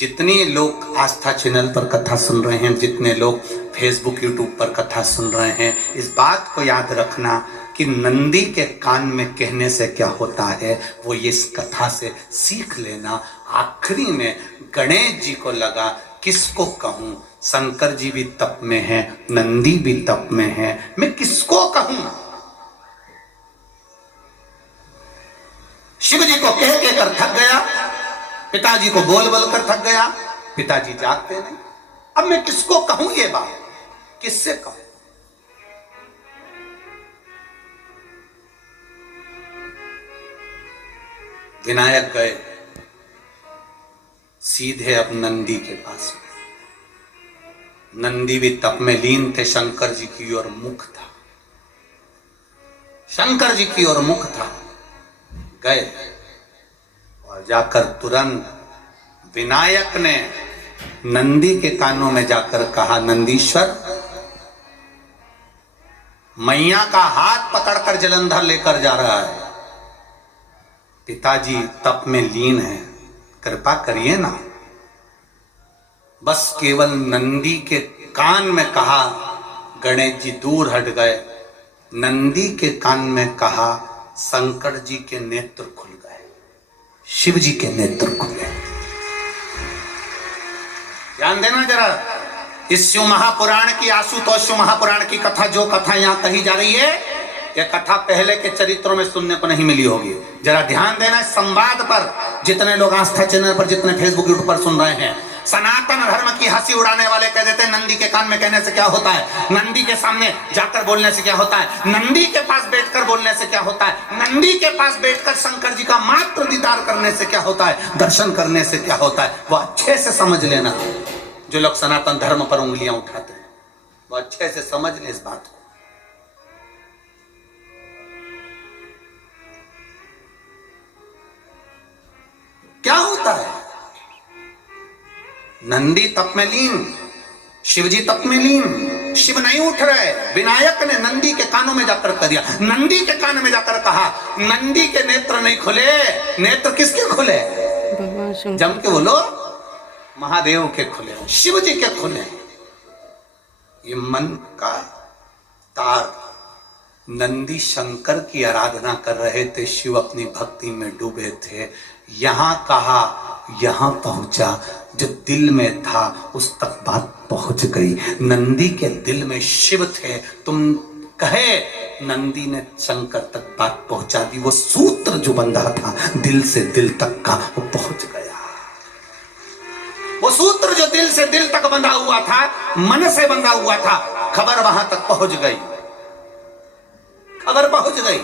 जितने लोग आस्था चैनल पर कथा सुन रहे हैं, जितने लोग फेसबुक यूट्यूब पर कथा सुन रहे हैं, इस बात को याद रखना कि नंदी के कान में कहने से क्या होता है वो इस कथा से सीख लेना। आखिरी में गणेश जी को लगा किसको कहूं, शंकर जी भी तप में है, नंदी भी तप में है, मैं किसको कहूं। शिव जी को कह के कर थक गया, पिताजी को बोल बोल कर थक गया, पिताजी जागते नहीं। अब मैं किसको कहूं ये बात, किससे कहूं। विनायक गए सीधे अब नंदी के पास। नंदी भी तप में लीन थे, शंकर जी की ओर मुख था, शंकर जी की ओर मुख था। गए और जाकर तुरंत विनायक ने नंदी के कानों में जाकर कहा, नंदीश्वर, मैया का हाथ पकड़कर जलंधर लेकर जा रहा है, पिताजी तप में लीन है, कृपा करिए ना। बस केवल नंदी के कान में कहा, गणेश जी दूर हट गए। नंदी के कान में कहा, शंकर जी के नेत्र खुल गए, शिव जी के नेत्र खुले। ध्यान देना जरा, इस शिव महापुराण की, आशुतोष शिव महापुराण की कथा, जो कथा यहां कही जा रही है, यह कथा पहले के चरित्रों में सुनने को नहीं मिली होगी। जरा ध्यान देना संवाद पर, जितने लोग आस्था चैनल पर, जितने फेसबुक यूट्यूब पर सुन रहे हैं। सनातन धर्म की हंसी उड़ाने वाले कह देते हैं नंदी के कान में कहने से क्या होता है, नंदी के सामने जाकर बोलने से क्या होता है, नंदी के पास बैठकर बोलने से क्या होता है, नंदी के पास बैठकर शंकर जी का मात्र दीदार करने से क्या होता है, दर्शन करने से क्या होता है। वो अच्छे से समझ लेना, जो लोग सनातन धर्म पर उंगलियां उठाते हैं वो अच्छे से समझ ले इस बात को। क्या होता है, नंदी तप में लीन, शिवजी तप में लीन, शिव नहीं उठ रहे। विनायक ने नंदी के कानों में जाकर कह दिया, नंदी के कान में जाकर कहा, नंदी के नेत्र नहीं खुले। नेत्र किसके खुले, जम के बोलो, महादेव के खुले, शिव जी के खुले। ये मन का तार, नंदी शंकर की आराधना कर रहे थे, शिव अपनी भक्ति में डूबे थे। यहां कहा, यहां पहुंचा, जो दिल में था उस तक बात पहुंच गई। नंदी के दिल में शिव थे, तुम कहे नंदी ने शंकर तक बात पहुंचा दी। वो सूत्र जो बंधा था दिल से दिल तक का, वो पहुंच गया। वो सूत्र जो दिल से दिल तक बंधा हुआ था, मन से बंधा हुआ था, खबर वहां तक पहुंच गई, खबर पहुंच गई।